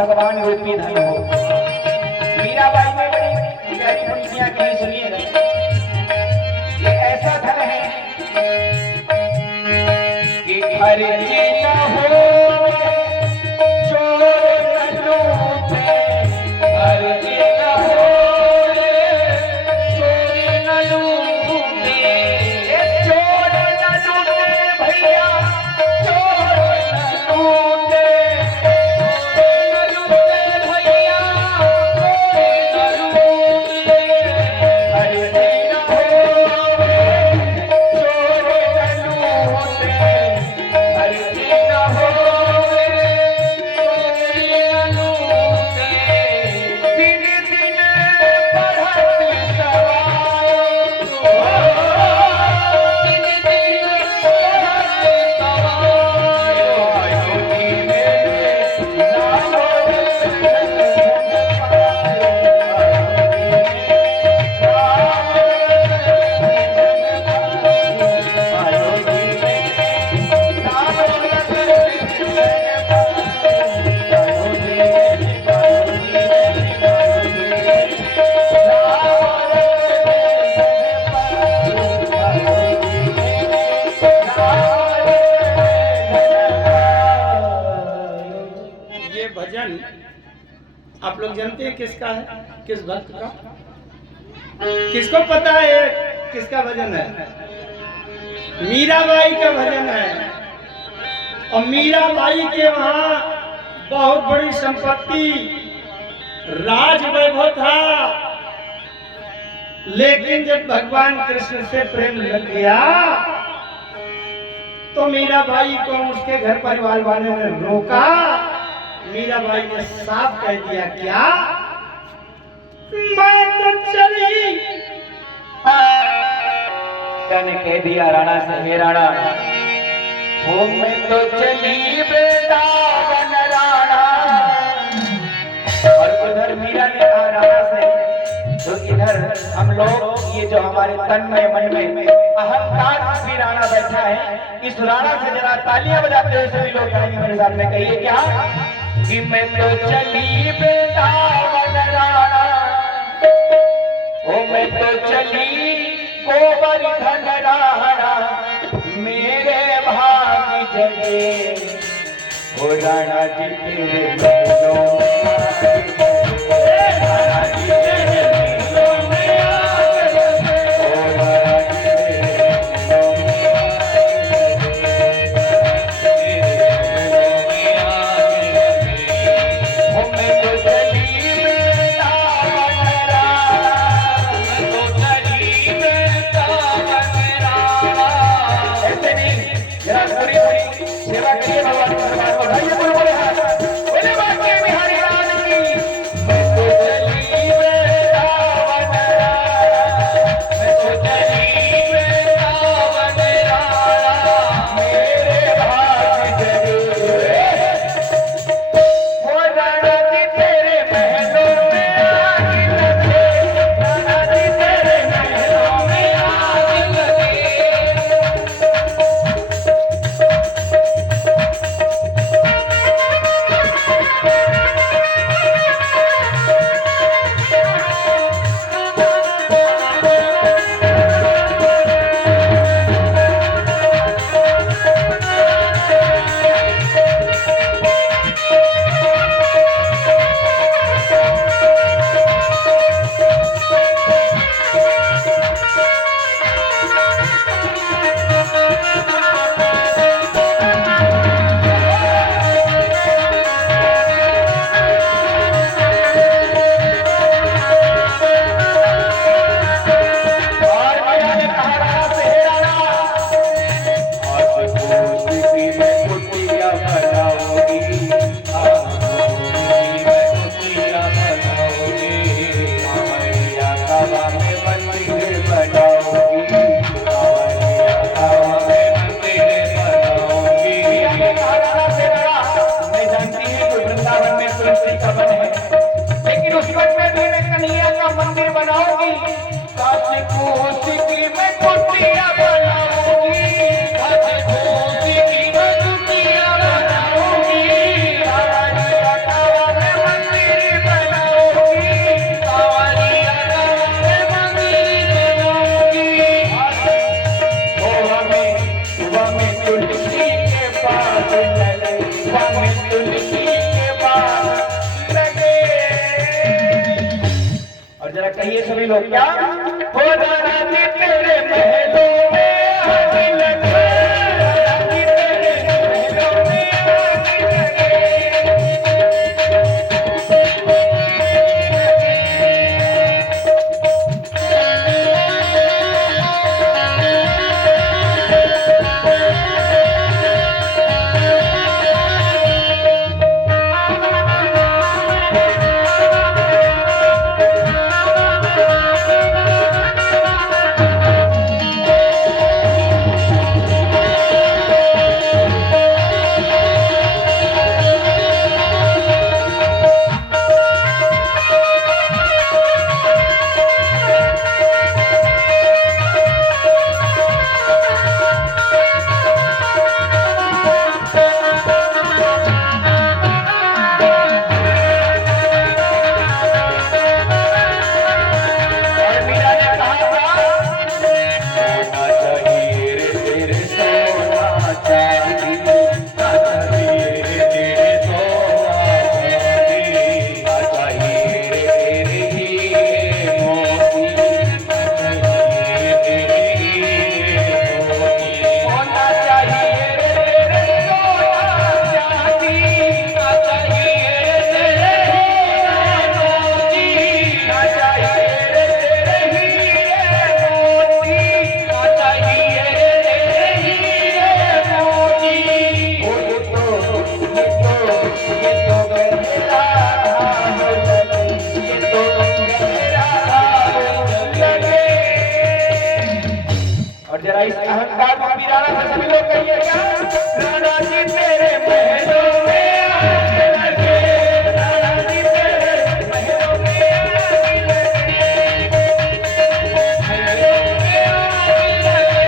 भगवान रूपी धन हो। मीराबाई ने बड़ी प्यारी पंक्तियां कही, सुनिए। ये ऐसा धन है कि खर्चे न हो चोर न लूटे, खर्चे न हो चोरी न लूटे, चोर न लूटे भैया, चोर न लूटे, आप लोग जानते हैं किसका है, किस भक्त का? किसको पता है किसका भजन है? मीराबाई का भजन है। और मीराबाई के वहां बहुत बड़ी संपत्ति, राज वैभव था, लेकिन जब भगवान कृष्ण से प्रेम लग गया तो मीराबाई को उसके घर परिवार वालों ने रोका। मीराबाई ने साफ कह दिया, क्या मैं तो चली। ने कह दिया राणा से, हे राणा, वो मैं तो चली वृंदावन राणा। और उधर मीरा ने कहा राणा से, तो इधर हम लोग ये जो हमारे तन में मन में अहंकार भी राणा बैठा है, इस राणा से जरा तालियां बजाते हुए सभी लोग कहेंगे मेरे साथ में, कहिए क्या कि मैं तो चली वृंदावन राणा, ओ मैं तो चली गोवर्धन राणा, मेरे भाग जगे हो राणा जी तेरे महलों में, राणा जी तेरे महलों में आ गए, हो राणा जी तेरे महलों में आ गए, हो मैं तो चली वृंदावन राणा, मैं तो चली वृंदावन राणा। ऐसे नहीं, जरा पूरी पूरी सेवा करिए भगवान भगवान को, भाइयों बोलो बोले हाथ, बोले बाके बिहारी लाल की। मैं तो चली वृंदावन राणा, मैं तो चली वृंदावन राणा, मेरे भाग जगे हो राणा जी तेरे महलों में आग लगे, राणा जी तेरे महलों में आग लगे। और मीरा ने कहा राणा से, हे राणा, आज गोष्ठी में कुटिया बनाऊंगी, आज गोष्ठी में कुटिया बनाऊंगी, कांवरिया कावा में मंदिर बनाऊंगी, कांवरिया कावा में मंदिर बनाऊंगी। मीरा ने कहा राणा से, राणा, मैं जानती हूँ कि वृंदावन में तुलसी का वन है, लेकिन उस वन में भी मैं कन्हैया का मंदिर बनाऊंगी, काशी कोसी की मैं कुटिया बनाऊंगी, काशी कोसी की मैं कुटिया बनाऊंगी, कांवरिया कावा में मंदिर बनाऊंगी, कांवरिया कावा में मंदिर बनाऊंगी। सुबह में तुलसी के पास लगे, सुबह में तुलसी के पास लगे। और जरा कहिए सभी लोग, क्या हो राणा जी तेरे महलों में आग लगे, राणा जी तेरे महलों में आग लगे। अहंकार को पीराना से सभी लोग कहिएगा, राणा जी तेरे महलों में आग लगे, राणा जी तेरे महलों में आग लगे, महलों में आग लगे।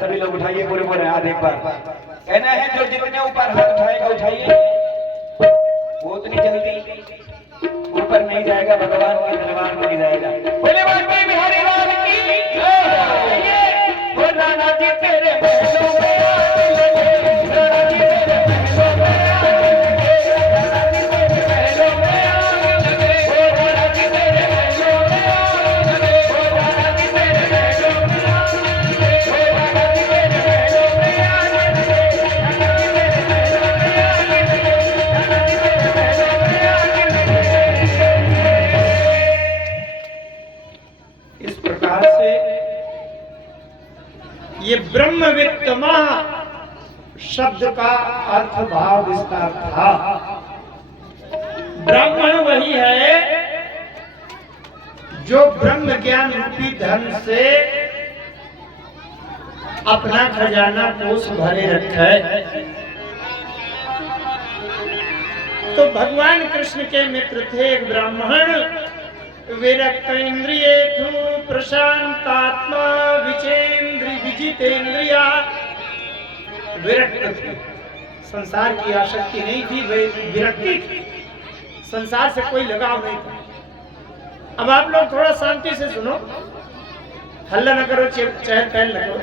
सभी लोग उठाइए, बोले बोले हाथ एक बार। कहना है जो जितने ऊपर हाथ उठाएगा उठाइए, वो उतनी जल्दी ऊपर नहीं जाएगा, भगवान के दरबार में नहीं जाएगा। बोले वाल्मीकि बिहारी लाल की जय। वो राणा जी तेरे महलों में आग लगे, राणा जी तेरे महलों में आग लगे, राणा जी तेरे महलों में आग लगे, वो राणा जी तेरे महलों में आग लगे, वो राणा जी तेरे महलों में आग लगे, वो राणा जी तेरे महलों में आग लगे, राणा जी तेरे महलों में आग लगे, राणा जी तेरे महलों में आग लगे। इस प्रकार से ये ब्रह्मवित्तमा शब्द का अर्थ भाव विस्तार था। ब्राह्मण वही है जो ब्रह्म ज्ञान रूपी धन से अपना खजाना कोष भरे रखे। तो भगवान कृष्ण के मित्र थे एक ब्राह्मण, विरक्त इंद्रियेषु प्रशांतात्मा विचेन्द्रि विजितेन्द्रिया। विरक्त थे, संसार की आसक्ति नहीं थी, वे विरक्ति थी, संसार से कोई लगाव नहीं था। अब आप लोग थोड़ा शांति से सुनो, हल्ला न करो, चहल पहल न करो,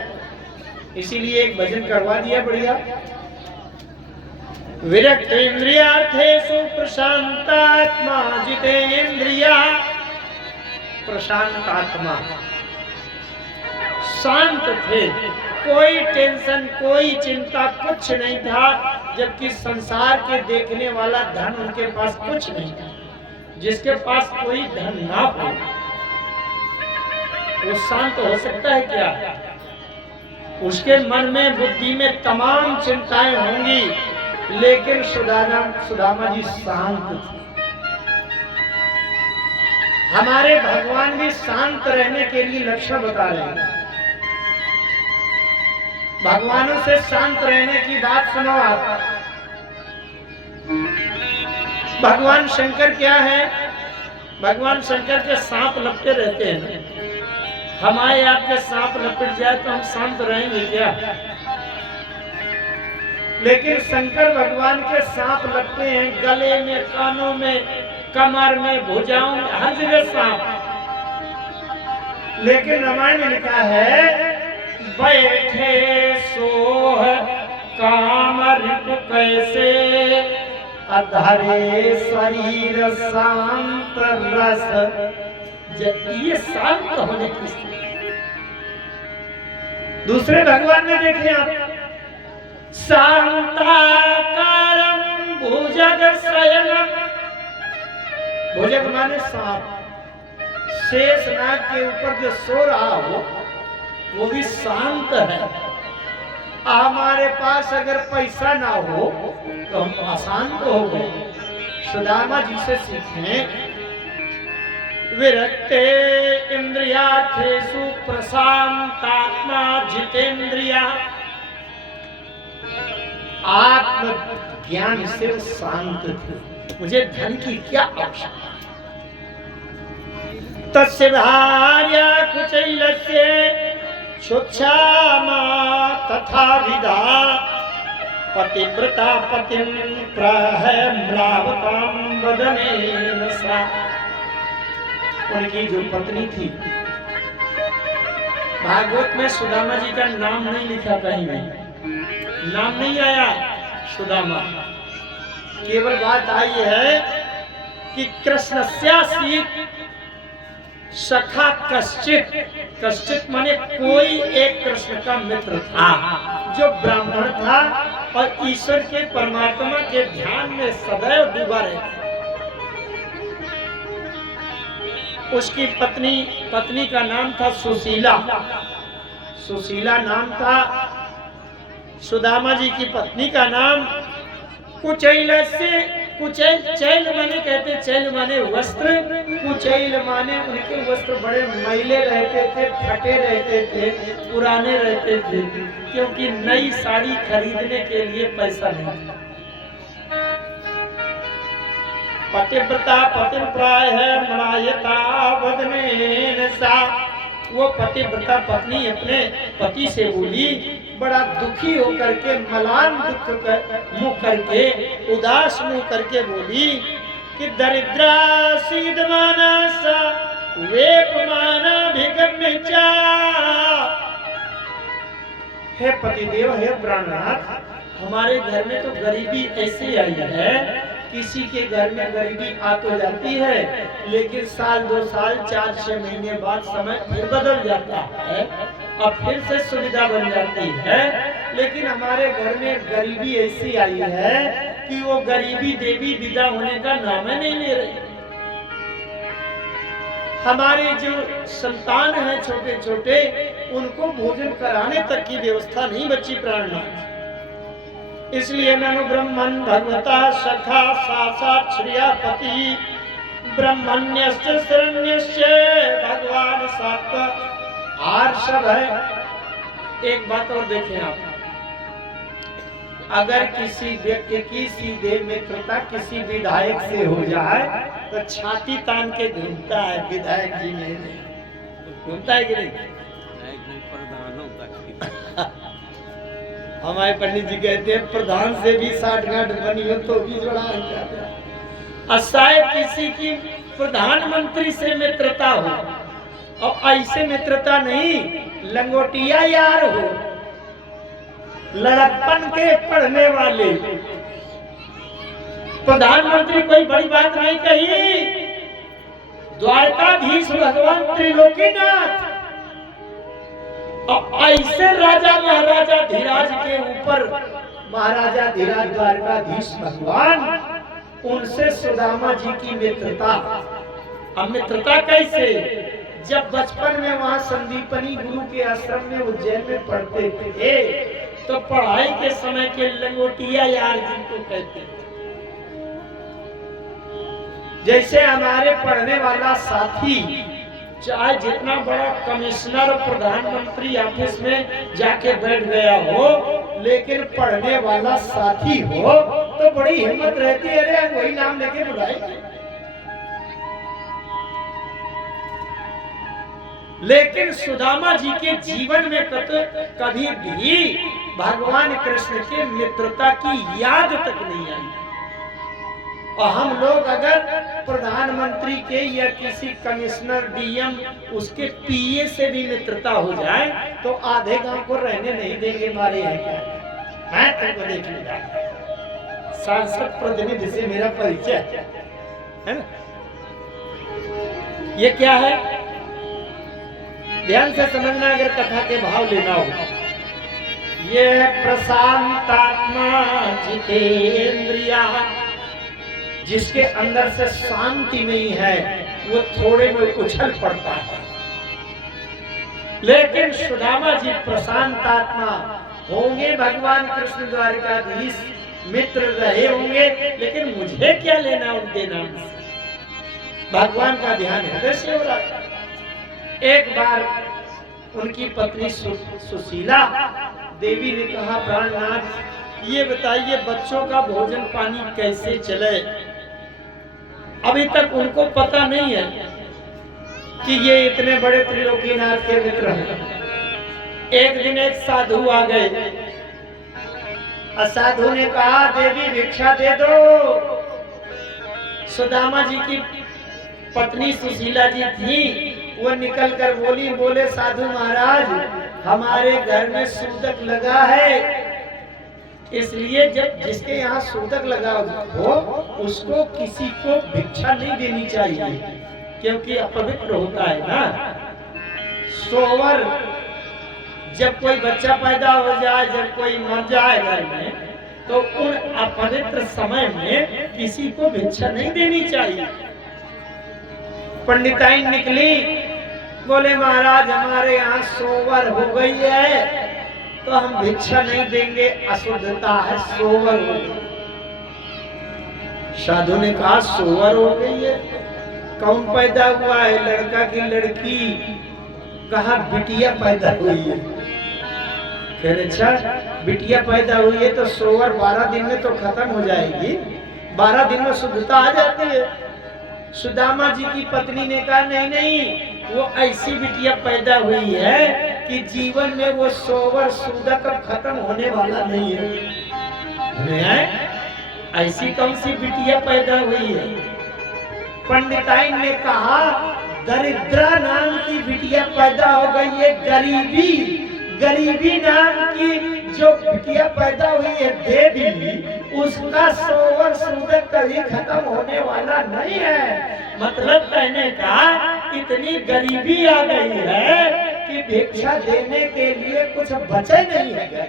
इसीलिए एक भजन करवा दिया बढ़िया। विरक्त इंद्रियार्थेषु प्रशांतात्मा जितेन्द्रिया। प्रशांत आत्मा, शांत थे, कोई टेंशन, कोई चिंता, कुछ नहीं था। जबकि संसार के देखने वाला धन उनके पास कुछ नहीं था। जिसके पास कोई धन ना हो वो शांत हो सकता है क्या? उसके मन में, बुद्धि में तमाम चिंताएं होंगी, लेकिन सुदामा जी शांत थे। हमारे भगवान भी शांत रहने के लिए लक्षण बता रहे हैं। भगवानों से शांत रहने की बात सुनो आप। भगवान शंकर क्या है? भगवान शंकर के सांप लपटे रहते हैं। हमारे आपके सांप लपट जाए तो हम शांत रहेंगे क्या? लेकिन शंकर भगवान के सांप लपटे हैं, गले में, कानों में, कमर में, भुजाओं में, हर जगह सांप। लेकिन रामायण में लिखा है, बैठे सोह काम रिपु कैसे, अधरे शरीर शांत रस। ये शांत होने की स्थिति। दूसरे भगवान में देखें आप, शांताकारं भुजग शयनम। भुजग माने सांप, शेष नाग के ऊपर जो सो रहा हो वो भी शांत है। हमारे पास अगर पैसा ना हो तो हम अशांत हो गए। सुदामा जी से सीखें, विरक्ते इंद्रियार्थेषु प्रशांतात्मा जितेंद्रिया। आत्म ज्ञान से शांत थे। मुझे धन की क्या आवश्यकता? तस्य भार्या कुचैलस्य क्षुच्छामा तथा विधा, पतिव्रता पतिं प्रहम्लावतां वदनेन सा। उनकी जो पत्नी थी, भागवत में सुदामा जी का नाम नहीं लिखा, कहीं नहीं नाम नहीं आया सुदामा। केवल बात आई है कि कृष्णस्यासीत् सखा कश्चित। कश्चित माने कोई एक कृष्ण का मित्र था जो ब्राह्मण था और ईश्वर के, परमात्मा के ध्यान में सदैव डूबा रहता। उसकी पत्नी का नाम था सुशीला। सुशीला नाम था। सुदामा जी की पत्नी का नाम कुचैल से, कुचैल, चैल माने कहते, चैल माने वस्त्र, कुचैल माने उनके वस्त्र बड़े मैले रहते थे, फटे रहते थे, पुराने रहते थे, क्योंकि नई साड़ी खरीदने के लिए पैसा नहीं। पतिव्रता पतिं प्राय है मनायता वदनेन सा। वो पतिव्रता पत्नी अपने पति से बोली, बड़ा दुखी होकर के, मलान दुख कर मुंह करके, उदास मुंह करके बोली कि दरिद्रा सीदमाना सा वेपमाना भिगम्य चा। हे पतिदेव, हे प्राणनाथ, हमारे घर में तो गरीबी ऐसी आई है। किसी के घर में गरीबी आ तो जाती है, लेकिन साल 2 साल 4-6 महीने बाद समय फिर बदल जाता है, अब फिर से सुविधा बन जाती है। लेकिन हमारे घर में गरीबी ऐसी आई है कि वो गरीबी देवी विदा होने का नाम ही नहीं ले रही। हमारे जो संतान हैं छोटे छोटे, उनको भोजन कराने तक की व्यवस्था नहीं बची प्राणनाथ। इसलिए ननु ब्रह्मन् भगवता सखा साक्षात् श्रियापति ब्रह्मण्यश्च शरण्यश्च भगवान सात्व आर्षभ है। एक बात और देखें आप, अगर किसी व्यक्ति की सीधे मित्रता किसी विधायक से हो जाए तो छाती तान के घूमता है, विधायक जी नहीं घूमता है कि नहीं? हमारे पंडित जी कहते हैं प्रधान से भी 60 गांठ बनी हो तो भी जोड़ा है। शायद किसी की प्रधानमंत्री से मित्रता हो, और ऐसे मित्रता नहीं, लंगोटिया यार हो, लड़कपन के पढ़ने वाले। प्रधानमंत्री कोई बड़ी बात नहीं कही, द्वारकाधीश भगवान त्रिलोकीनाथ ऐसे राजा महाराजा धीराज के ऊपर महाराजा धीराज द्वारकाधीश भगवान, उनसे सुदामा जी की मित्रता। अब मित्रता कैसे? जब बचपन में वहां संदीपनी गुरु के आश्रम में उज्जैन में पढ़ते थे, तो पढ़ाई के समय के लंगोटिया यार जिनको कहते थे, जैसे हमारे पढ़ने वाला साथी चाहे जितना बड़ा कमिश्नर और प्रधानमंत्री ऑफिस में जाके बैठ गया हो, लेकिन पढ़ने वाला साथी हो तो बड़ी हिम्मत रहती है, अरे वही नाम लेके बुलाएंगे। लेकिन सुदामा जी के जीवन में कभी भी भगवान कृष्ण के मित्रता की याद तक नहीं आई। और हम लोग अगर प्रधानमंत्री के या किसी कमिश्नर डीएम उसके पीए से भी मित्रता हो जाए तो आधे गांव को रहने नहीं देंगे, मारे हैं क्या? मैं तुमको देख लूंगा। सांसद प्रतिनिधि से मेरा परिचय है ना। ये क्या है? ध्यान से समझना अगर कथा के भाव लेना हो। ये प्रशांतात्मा जितेंद्रिया, जिसके अंदर से शांति नहीं है वो थोड़े में उछल पड़ता है। लेकिन सुदामा जी प्रशांतात्मा होंगे, भगवान कृष्ण द्वारकाधीश मित्र रहे होंगे, लेकिन मुझे क्या लेना उनके नाम से? भगवान का ध्यान हृदय से हो रहा है। एक बार उनकी पत्नी सुशीला देवी ने कहा, प्राणनाथ ये बताइए बच्चों का भोजन पानी कैसे चले? अभी तक उनको पता नहीं है कि ये इतने बड़े त्रिलोकीनाथ के मित्र हैं। एक दिन एक साधु आ गए। साधु ने कहा, देवी भिक्षा दे दो। सुदामा जी की पत्नी सुशीला जी थी, वो निकल कर बोले साधु महाराज हमारे घर में सूतक लगा है, इसलिए जब जिसके यहाँ सूतक लगा हो उसको किसी को भिक्षा नहीं देनी चाहिए, क्योंकि अपवित्र होता है ना। सोवर जब कोई बच्चा पैदा हो जाए, जब कोई मर जाए घर में, तो उन अपवित्र समय में किसी को भिक्षा नहीं देनी चाहिए। पंडिताइन निकली, बोले महाराज हमारे यहाँ सोवर हो गई है तो हम भिक्षा नहीं देंगे, अशुद्धता है, सोवर हो गई। साधु ने कहा सोवर हो गई है, कौन पैदा हुआ है? लड़का की लड़की? कहा बिटिया पैदा हुई है। फिर अच्छा बिटिया पैदा हुई है तो सोवर 12 दिन में तो खत्म हो जाएगी, 12 दिन में शुद्धता आ जाती है। सुदामा जी की पत्नी ने कहा नहीं नहीं, वो ऐसी बिटिया पैदा हुई है कि जीवन में वो सोवर सूदक खत्म होने वाला नहीं है। ऐसी कौन सी बिटिया पैदा हुई है? पंडिताइन ने कहा दरिद्रा नाम की बिटिया पैदा हो गई है, गरीबी नाम की जो बिटिया पैदा हुई है देवी, उसका सोवर सूदक कभी खत्म होने वाला नहीं है। मतलब कहने का इतनी गरीबी आ गई है कि भिक्षा देने के लिए कुछ बचे नहीं है। क्या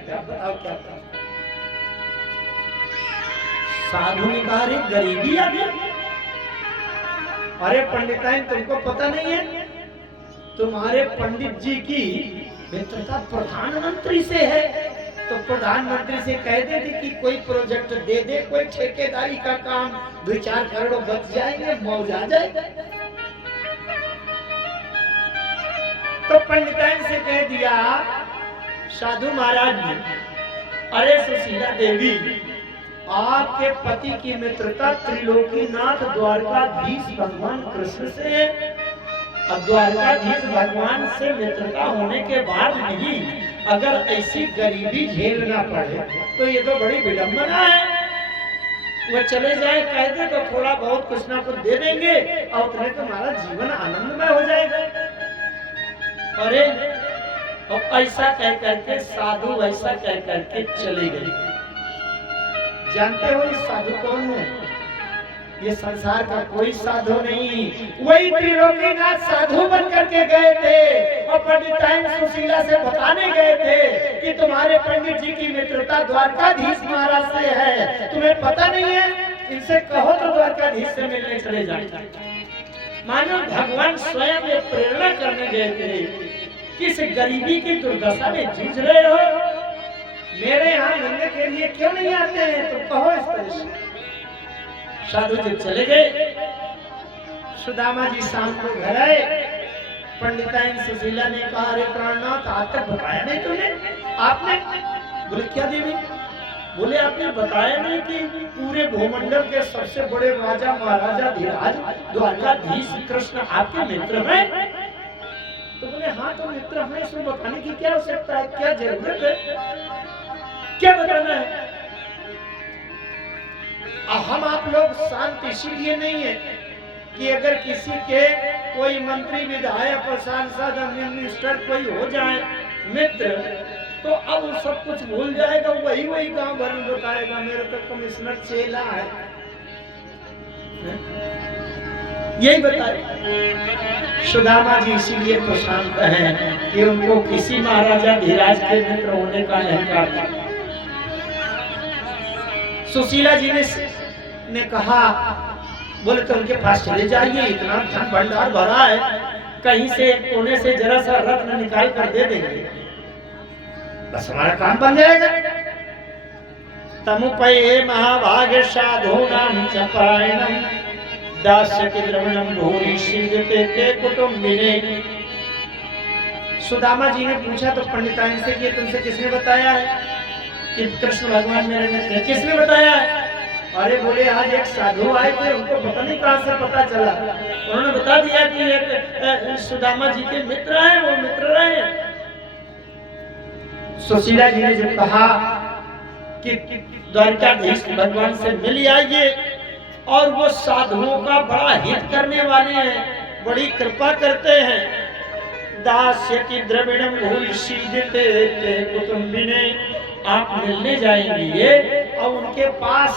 साधु ने कहा, अरे गरीबी आ गई? अरे पंडिताइन तुमको पता नहीं है, तुम्हारे पंडित जी की मित्रता प्रधानमंत्री से है, तो प्रधानमंत्री से कह देते कि कोई प्रोजेक्ट दे दे, कोई ठेकेदारी का काम, 2-4 करोड़ बच जाएंगे, मौज आ जाएगा। तो पंडिताइन से कह दिया साधु महाराज ने, अरे सुशीला देवी आपके पति की मित्रता त्रिलोकीनाथ द्वारकाधीश भगवान कृष्ण से है। अब द्वारकाधीश भगवान से मित्रता होने के बाद भी अगर ऐसी गरीबी झेलना पड़े तो ये तो बड़ी विडंबना है। वो चले जाए कह दे तो थोड़ा बहुत कुछ ना कुछ दे देंगे और उतने तुम्हारा जीवन आनंदमय हो जाएगा। अरे और ऐसा कह करके साधु ऐसा कह करके चले गए। जानते हो इस साधु कौन है? ये संसार का कोई साधु नहीं, वही त्रिलोकीनाथ साधु बन करके गए थे और और पंडिताइन सुशीला से बताने गए थे कि तुम्हारे पंडित जी की मित्रता द्वारकाधीश महाराज से है, तुम्हें पता नहीं है, इनसे कहो तो द्वारकाधीश से मिलने चले जाए। मानो भगवान स्वयं ये प्रेरणा करने गए थे कि इस गरीबी की दुर्दशा में जूझ रहे हो, मेरे यहाँ मिलने के लिए क्यों नहीं आते हैं, तो कहो इस तरह से। साधु जी चले गए। सुदामा जी शाम को घर आए। पंडिताइन सुशीला ने कहा, अरे प्राणनाथ आज तक बताया नहीं तूने, आपने? बोले क्या देवी? बोले आपने बताया नहीं कि पूरे भूमंडल के सबसे बड़े राजा महाराजा धीराज द्वारकाधीश कृष्ण आपके मित्र हैं? तो बोले हाँ तो मित्र हैं, इसमें बताने की क्या आवश्यकता है, क्या जरूरत है, क्या बताना है? हम आप लोग शांत इसीलिए नहीं है कि अगर किसी के कोई मंत्री विधायक और सांसद मिनिस्टर कोई हो जाए मित्र, तो अब वो सब कुछ भूल जाएगा, वही गांव भर में बताएगा मेरे तो कमिश्नर चेला है, यही बताए। सुदामा जी इसीलिए तो शांत हैं कि उनको किसी महाराजा धीराज के मित्र होने का अहंकार था। सुशीला जी ने कहा, बोले तो उनके पास चले जाइए, इतना धन भंडार भरा है, कहीं से कोने से जरा सा रत्न निकाल कर दे देंगे, बस हमारा काम बन जाएगा। तमुपये महाभाग्य साधूनां च परायणं दास्यति द्रविणं भूरि सिद्धते ते कुटुम्बिने। सुदामा जी ने पूछा तो पंडिताइन से कि तुमसे किसने बताया है कि कृष्ण भगवान मेरे मित्र हैं? किसने बताया है? अरे बोले आज एक साधु आए थे, उनको पता नहीं कहां से पता चला, उन्होंने बता दिया कि एक सुदामा जी के मित्र हैं, वो मित्र रहे। सुशीला जी ने जब कहा कि द्वारकाधीश भगवान से मिल आइए, और वो साधुओं का बड़ा हित करने वाले हैं, बड़ी कृपा करते हैं। दास्यति द्रविणं भूयसीदिते ते कुटुम्बिने, आप मिलने जाएंगे और उनके पास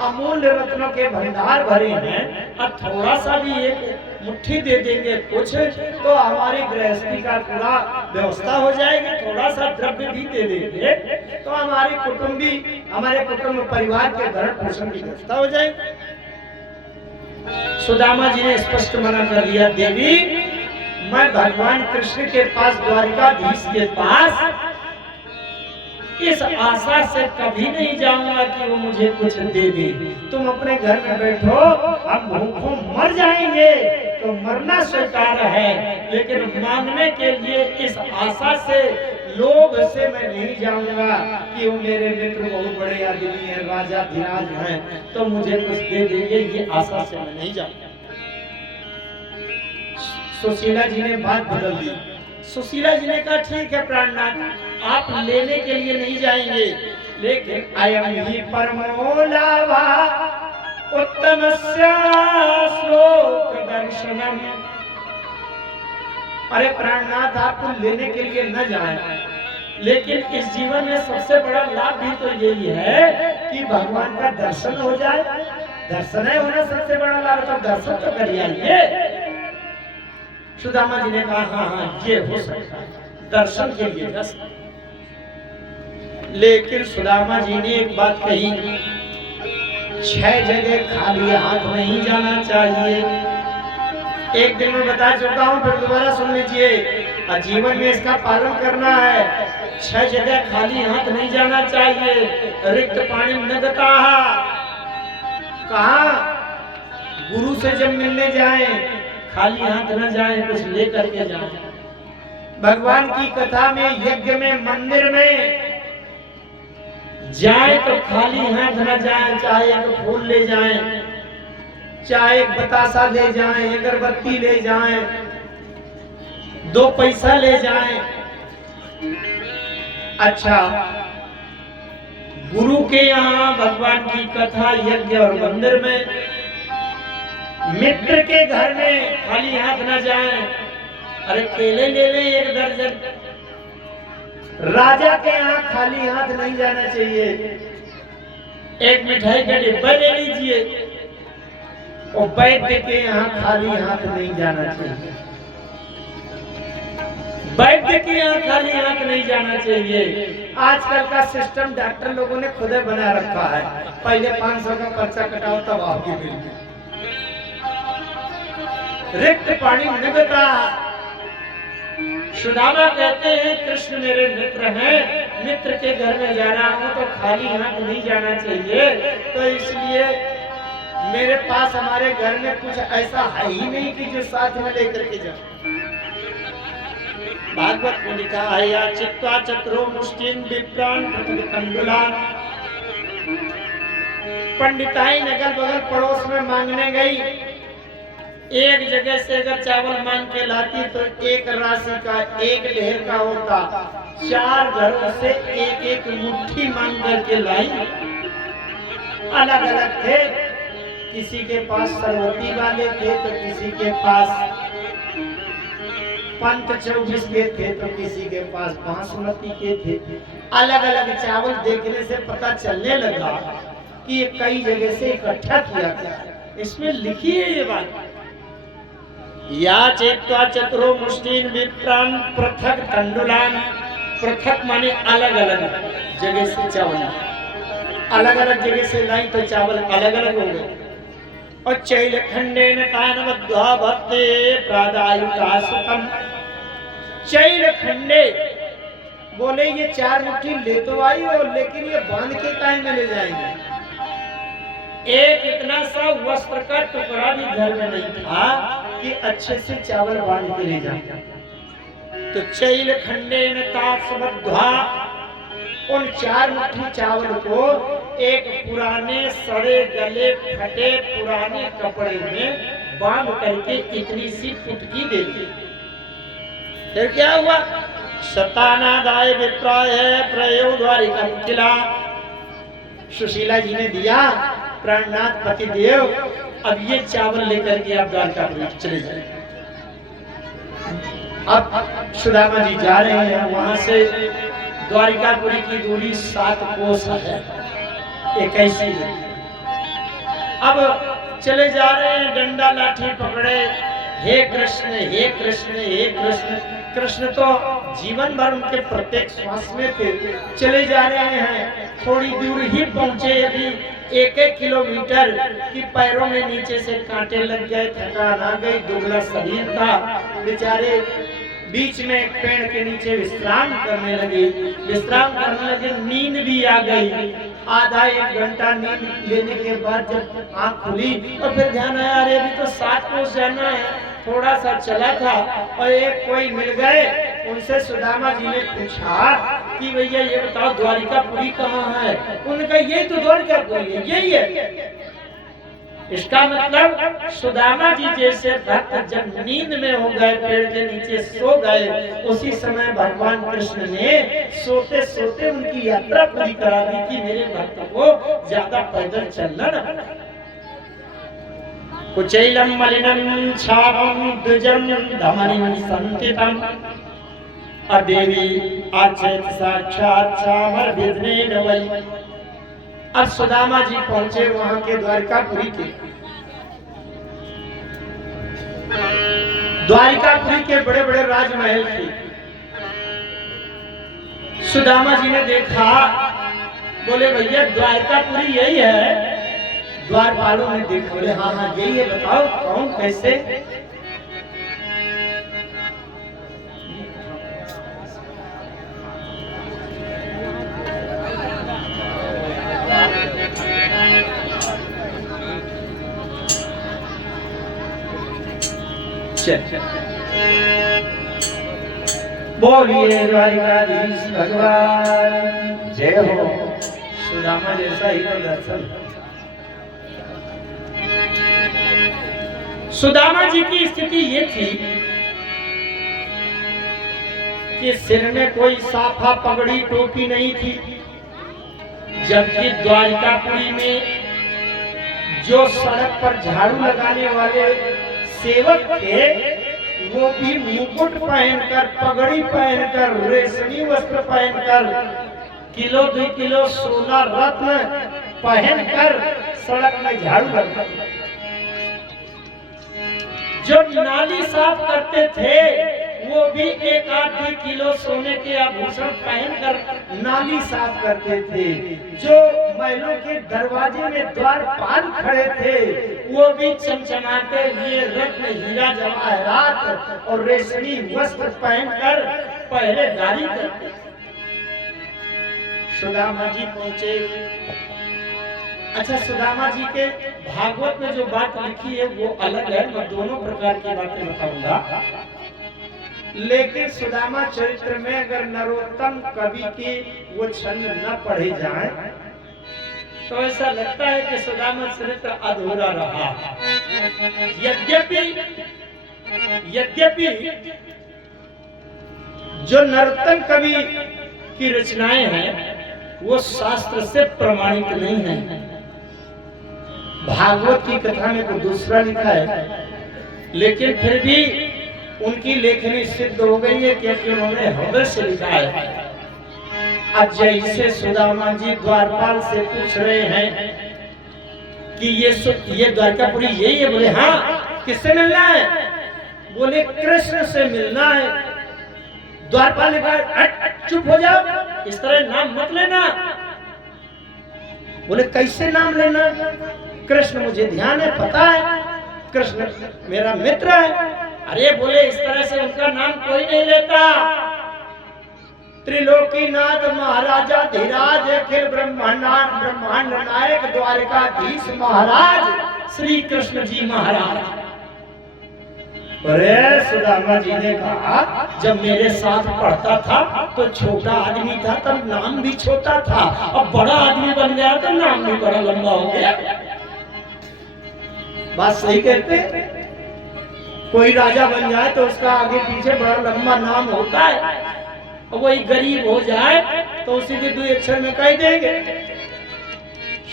अमूल्य रत्नों के भंडार भरे हैं, और थोड़ा सा भी एक मुट्ठी दे देंगे कुछ, तो हमारी गृहस्थी का पूरा व्यवस्था हो जाएगी, थोड़ा सा द्रव्य भी दे देंगे तो हमारे कुटुंब परिवार के भरण पोषण की व्यवस्था हो जाएगी। सुदामा जी ने स्पष्ट मना कर दिया, देवी मैं भगवान कृष्ण के पास, द्वारकाधीश के पास इस आशा से कभी नहीं जाऊंगा कि वो मुझे कुछ दे दे। तुम अपने घर में बैठो, हम भूखों मर जाएंगे तो मरना स्वीकार है, लेकिन मांगने के लिए इस आशा से, लोभ से मैं नहीं जाऊंगा कि वो मेरे मित्र बहुत बड़े आदमी हैं, राजा धीराज हैं, तो मुझे कुछ दे देंगे, ये आशा से मैं नहीं जाऊंगा। सुशीला जी ने बात बदल दी। सुशीला जी ने कहा ठीक है प्राणनाथ, आप लेने के लिए नहीं जाएंगे, लेकिन अयम ही परमो लाभा उत्तमस्य श्लोक दर्शनम। अरे प्राणनाथ आप लेने के लिए न जाएं, लेकिन इस जीवन में सबसे बड़ा लाभ भी तो यही है कि भगवान का दर्शन हो जाए। दर्शन है होना सबसे बड़ा लाभ, तो दर्शन तो करिए आइए। सुदामा जी ने कहा हाँ ये हो सकता है, दर्शन के लिए दर्शन। लेकिन सुदामा जी ने एक बात कही, 6 जगह खाली हाथ नहीं जाना चाहिए। एक दिन में बता चुका हूँ, फिर दोबारा सुन लीजिए, जीवन में इसका पालन करना है। 6 जगह खाली हाथ नहीं जाना चाहिए। रिक्त पानी न गताहा, कहा गुरु से जब मिलने जाए खाली हाथ न जाए, कुछ लेकर के जाए। भगवान की कथा में, यज्ञ में, मंदिर में जाए तो खाली हाथ न जाए, चाहे एक फूल ले जाए, चाहे एक बतासा ले जाए, अगरबत्ती ले जाए, 2 पैसा ले जाए। अच्छा, गुरु के यहाँ भगवान की कथा, यज्ञ और मंदिर में, मित्र के घर में खाली हाथ न जाए। अरे केले ले ले 1 दर्जन। राजा के यहाँ खाली हाथ नहीं जाना चाहिए। एक मिठाई का डिब्बा ले लीजिए। और वैद्य के यहाँ खाली हाथ नहीं जाना चाहिए। वैद्य की आंख खाली आंख नहीं जाना चाहिए। आजकल का सिस्टम डॉक्टर लोगों ने खुद बना रखा है, पहले 500 का पर्चा कटाओ तब आपकी बिल। रिक्त पानी निगता। सुदामा कहते हैं कृष्ण मेरे मित्र हैं, मित्र के घर में जा रहा हूं तो खाली हाथ नहीं जाना चाहिए, तो इसलिए मेरे पास हमारे घर में कुछ ऐसा है ही नहीं कि जो साथ में लेकर के जाऊं। भागवत में लिखा है या चित्वा चतुरो मुष्टिन विप्रान प्रतिकंडुलान। पंडिताइन अगल बगल पड़ोस में मांगने गई, एक जगह से अगर चावल मांग के लाती तो एक राशि का एक ढेर का होता, 4 घरों से एक एक मुट्ठी मांग करके लाई। अलग अलग थे, किसी के पास सरवती वाले थे तो किसी के पास पंत 24 के थे तो किसी के पास बासमती के थे। अलग अलग चावल देखने से पता चलने लगा कि ये कई जगह से इकट्ठा किया गया। इसमें लिखी है ये बात, या चेत्वा चतुरो मुष्टिन विप्रान पृथक तंडुलान। पृथक माने अलग अलग जगह से चावल, अलग अलग जगह से लाई तो चावल अलग अलग हो गए। और चैल खंडेन तानवद्वा भक्ते प्रादायुता सुतम। चैल खंडे बोले ये 4 मुट्ठी ले तो आई हो, लेकिन ये बांध के काहे में ले जाएंगे। एक इतना सा वस्त्र का टुकड़ा भी घर में नहीं था कि अच्छे से चावल बांध के ले जाए। तो चैल खंडेन तासवद्वा, उन 4 मुट्ठी चावल को एक पुराने सड़े गले फटे पुराने कपड़े में बांध करके इतनी सी फुटकी दे दी। फिर क्या हुआ, शतानादाय विप्राय प्रयोग द्वारिका किला। सुशीला जी ने दिया, प्राणनाथ पति देव अब ये चावल लेकर के आप द्वारका चले जाए। अब सुदामा जी जा रहे हैं, वहां से द्वारिकापुरी की दूरी 7 कोस है, 21। अब चले जा रहे हैं, डंडा लाठी पकड़े, हे कृष्ण हे कृष्ण हे कृष्ण। कृष्ण तो जीवन भर उनके प्रत्येक श्वास में थे। चले जा रहे हैं, थोड़ी दूर ही पहुंचे, यदि 1-1 किलोमीटर की पैरों में नीचे से कांटे लग गए, थकान आ गई, दुबला शरीर था बेचारे। बीच में एक पेड़ के नीचे विश्राम करने लगे, नींद भी आ गई। आधा 1 घंटा नींद लेने के बाद जब आंख खुली और फिर ध्यान आया, अरे अभी तो 7 कोस जाना है, थोड़ा सा चला था और एक कोई मिल गए। उनसे सुदामा जी ने पूछा कि भैया ये बताओ द्वारिकापुरी कहाँ है। उनका यही तो द्वारिकापुरी है, यही है। इसका मतलब सुदामा जी जैसे भक्त जब नींद में हो गए, पेड़ के नीचे सो गए, उसी समय भगवान कृष्ण ने सोते सोते उनकी यात्रा पूरी करा दी कि मेरे भक्त को ज्यादा पैदल चलना न पड़े। कुचैलम मलिनम छापम द्विजम धमनिम संतितम अदेवी आचेत साक्षात सामर विद्रेन वै। अब सुदामा जी पहुंचे वहां के द्वारिकापुरी के। द्वारिकापुरी के बड़े बड़े राजमहल थे। सुदामा जी ने देखा, बोले भैया द्वारिकापुरी यही है। द्वारपालों ने देखा, बोले हाँ हाँ यही है, बताओ कौन कैसे। बोलिए द्वारिकाधीश भगवान जय हो। सुदामा जैसा ही तो दर्शन। सुदामा जी की स्थिति ये थी कि सिर में कोई साफा पगड़ी टोपी नहीं थी, जबकि द्वारिकापुरी में जो सड़क पर झाड़ू लगाने वाले सेवक थे वो भी मुकुट पहनकर, पगड़ी पहनकर, रेशमी वस्त्र पहनकर, 1-2 किलो सोना रत्न पहनकर सड़क में झाड़ू लगाते। जो नाली साफ करते थे वो भी 1-2 किलो सोने के आभूषण पहनकर नाली साफ करते थे। जो महलों के दरवाजे में द्वारपाल खड़े थे वो भी चमचमाते हुए रत्न हीरा जवाहरात और रेशमी वस्त्र पहनकर पहरेदारी करते। सुदामा जी पहुंचे। अच्छा, सुदामा जी के भागवत में जो बात लिखी है वो अलग है, मैं दोनों प्रकार की बातें बताऊंगा। लेकिन सुदामा चरित्र में अगर नरोत्तम कवि की वो छंद न पढ़े जाए तो ऐसा लगता है कि सुदामा चरित्र अधूरा रहा। यद्यपि जो नरोत्तम कवि की रचनाएं हैं वो शास्त्र से प्रमाणित नहीं है। भागवत की कथा में तो दूसरा लिखा है, लेकिन फिर भी उनकी लेखनी सिद्ध हो गई है क्योंकि उन्होंने हृदय से लिखा है। अब जैसे सुदामा जी द्वारपाल से पूछ रहे हैं कि ये द्वारकापुरी यही है, बोले हाँ। किससे मिलना है? बोले कृष्ण से मिलना है। द्वारपाल ने कहा चुप हो जाओ, इस तरह नाम मत लेना। बोले कैसे नाम लेना? कृष्ण मुझे ध्यान है, पता है, कृष्ण मेरा मित्र है। अरे बोले इस तरह से उनका नाम कोई नहीं लेता। त्रिलोकीनाथ महाराजा धीराज अखिल ब्रह्मांड नायक द्वारकाधीश महाराज श्री कृष्ण जी महाराज। अरे सुदामा जी ने कहा जब मेरे साथ पढ़ता था तो छोटा आदमी था तब नाम भी छोटा था, अब बड़ा आदमी बन गया तो नाम भी बड़ा लंबा हो गया। बात सही कहते। कोई राजा बन जाए तो उसका आगे पीछे बड़ा लंबा नाम होता है, और वही गरीब हो जाए तो उसी के 2 अक्षर में कह देंगे।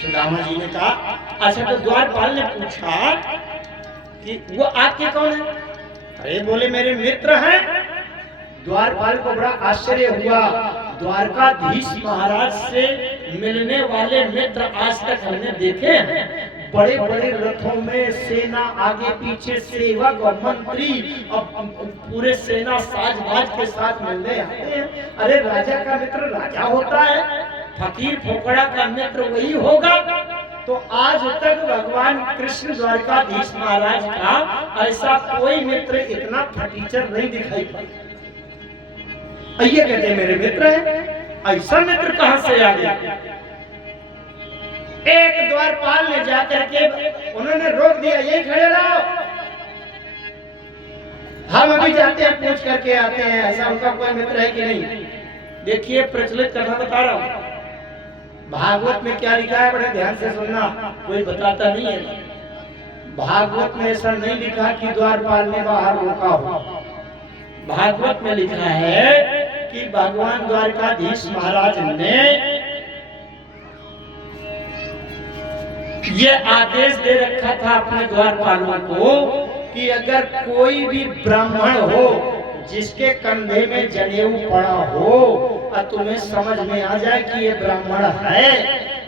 सुदामा जी ने कहा अच्छा, तो द्वारपाल ने पूछा कि वो आपके कौन है? अरे बोले मेरे मित्र हैं। द्वारपाल को बड़ा आश्चर्य हुआ, द्वारकाधीश महाराज से मिलने वाले मित्र आज तक हमने देखे हैं। बड़े बड़े रथों में सेना आगे पीछे सेवक और मंत्री और पूरे सेना साजबाज के साथ मिलने आते हैं। अरे राजा का मित्र राजा होता है, फकीर फोकड़ा का मित्र वही होगा। तो आज तक भगवान कृष्ण द्वारकाधीश महाराज का ऐसा कोई मित्र इतना फटीचर नहीं दिखाई पड़ा। ये कहते मेरे मित्र हैं, ऐसा मित्र कहां से आ गया? एक द्वारपाल ने जाकर के उन्होंने रोक दिया, यही खड़े रहो, हम अभी जाते हैं, पूछ करके आते हैं ऐसा उनका कोई मित्र है कि नहीं। देखिए प्रचलित कथा बता रहा हूं, भागवत में क्या लिखा है बड़े ध्यान से सुनना, कोई बताता नहीं है। भागवत में ऐसा नहीं लिखा कि द्वारपाल ने बाहर रोका हो। भागवत में लिखा है कि भगवान द्वारकाधीश महाराज ने ये आदेश दे रखा था अपने द्वारपालों को कि अगर कोई भी ब्राह्मण हो जिसके कंधे में जनेऊ पड़ा हो और तुम्हें समझ में आ जाए कि ये ब्राह्मण है,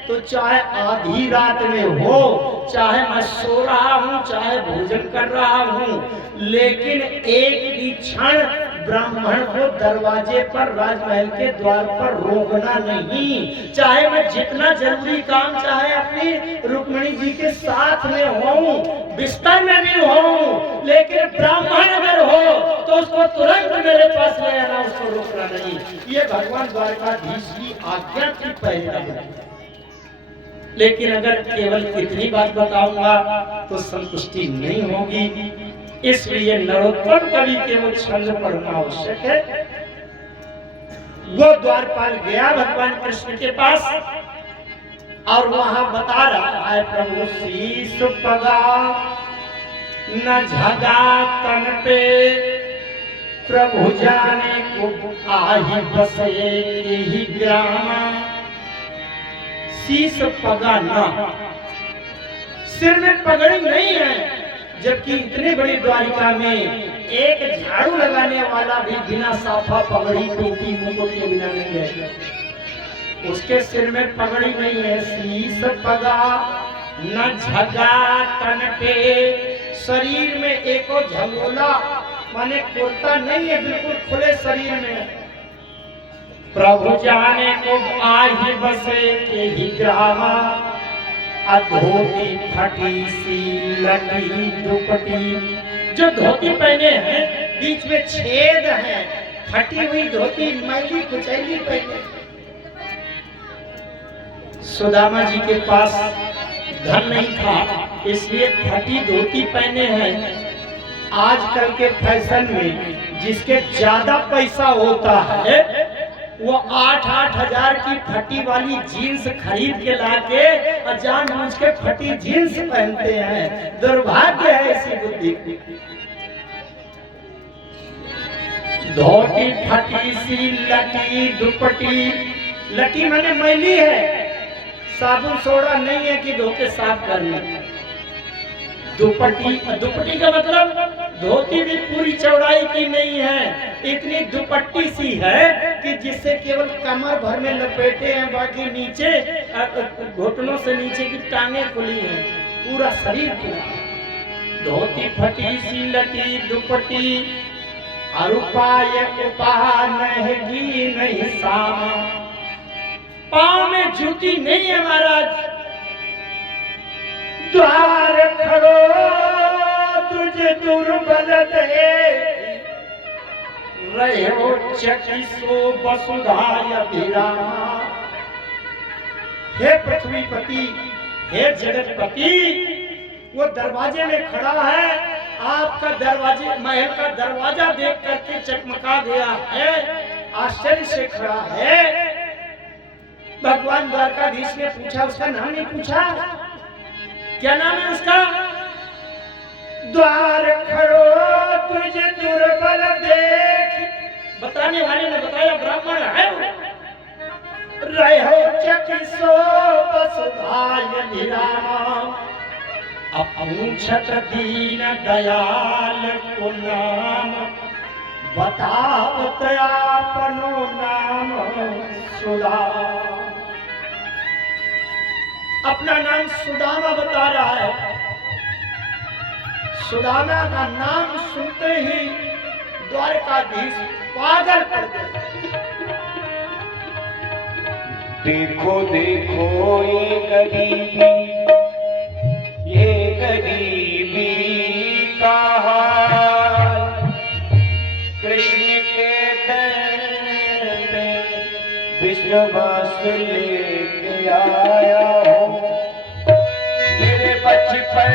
तो चाहे आधी रात में हो, चाहे मैं सो रहा हूँ, चाहे भोजन कर रहा हूँ, लेकिन एक भी क्षण ब्राह्मण को दरवाजे पर राजमहल के द्वार पर रोकना नहीं। चाहे मैं जितना जरूरी काम चाहे अपनी रुक्मिणी जी के साथ में हूँ, बिस्तर में भी हूँ, लेकिन ब्राह्मण अगर हो तो उसको तुरंत मेरे पास ले आना, उसको रोकना नहीं। ये भगवान द्वारकाधीश की आज्ञा थी पहले। लेकिन अगर केवल इतनी बात बताऊंगा तो संतुष्टि नहीं होगी, इसलिए नरोत्तम कवि के वो छंद पढ़ना आवश्यक है। वो द्वारपाल गया भगवान कृष्ण के पास और वहां बता रहा है प्रभु शीश पगा न झगा तन पे, प्रभु जाने को आही बसे ही ग्राम। शीश पगा न, सिर में पगड़ी नहीं है, जबकि इतनी बड़ी द्वारिका में एक झाड़ू लगाने वाला भी बिना साफा पगड़ी टोपी मुकुट के बिना नहीं है। उसके सिर में पगड़ी नहीं है। शीश पगा न झगा तन पे, शरीर में एको झंगोला माने कुर्ता नहीं है, बिल्कुल खुले शरीर में है। प्रभु जाने को आही बसे के ही ग्रामा, धोती फटी सी लटी दुपटी। जो धोती पहने हैं बीच में छेद है, फटी हुई धोती मैली कुचैली पहने। सुदामा जी के पास धन नहीं था, इसलिए फटी धोती पहने हैं। आजकल के फैशन में जिसके ज्यादा पैसा होता है वो 8-8 हजार की फटी वाली जीन्स खरीद के लाके और जानबूझ के फटी जीन्स पहनते हैं। दुर्भाग्य है ऐसी बुद्धि। धोती फटी सी लटी दुपटी, लटी माने मैली है, साबुन सोडा नहीं है कि धो के साफ करना। दुपट्टी, दुपट्टी का मतलब धोती भी पूरी चौड़ाई की नहीं है, इतनी दुपट्टी सी है कि जिससे केवल कमर भर में लपेटे हैं, बाकी नीचे घुटनों से नीचे की टांगे खुली हैं, पूरा शरीर खुला। धोती फटी सी लटी दुपट्टी, अरुपाय उपा नहगी नहीं सामा। पाँव में जूती नहीं है महाराज। द्वार खड़ो तुझे दुर्बल दे, रहो चकिसो वसुधाय विरामा। हे पृथ्वीपति, हे जगतपति, वो दरवाजे में खड़ा है, आपका दरवाजे महल का दरवाजा देख करके चकमका गया है, आश्चर्य से खड़ा है। भगवान द्वारकाधीश ने पूछा, उसका नाम नहीं पूछा, क्या नाम है उसका? द्वार खड़ो तुझे दुर्बल देख, बताने वाले ने बताया ब्राह्मण है वो। रहो चकिसो वसुधाय विरामा, अपूछत दीन दयाल को नाम, बताओ अपनो नाम सुदामा। अपना नाम सुदामा बता रहा है। सुदामा का नाम सुनते ही द्वारकाधीश पागल पड़ गए। देखो देखो ये गरीबी का हाल, कृष्ण के दर पे विश्वास लेके आया हूँ। मेरे बचपन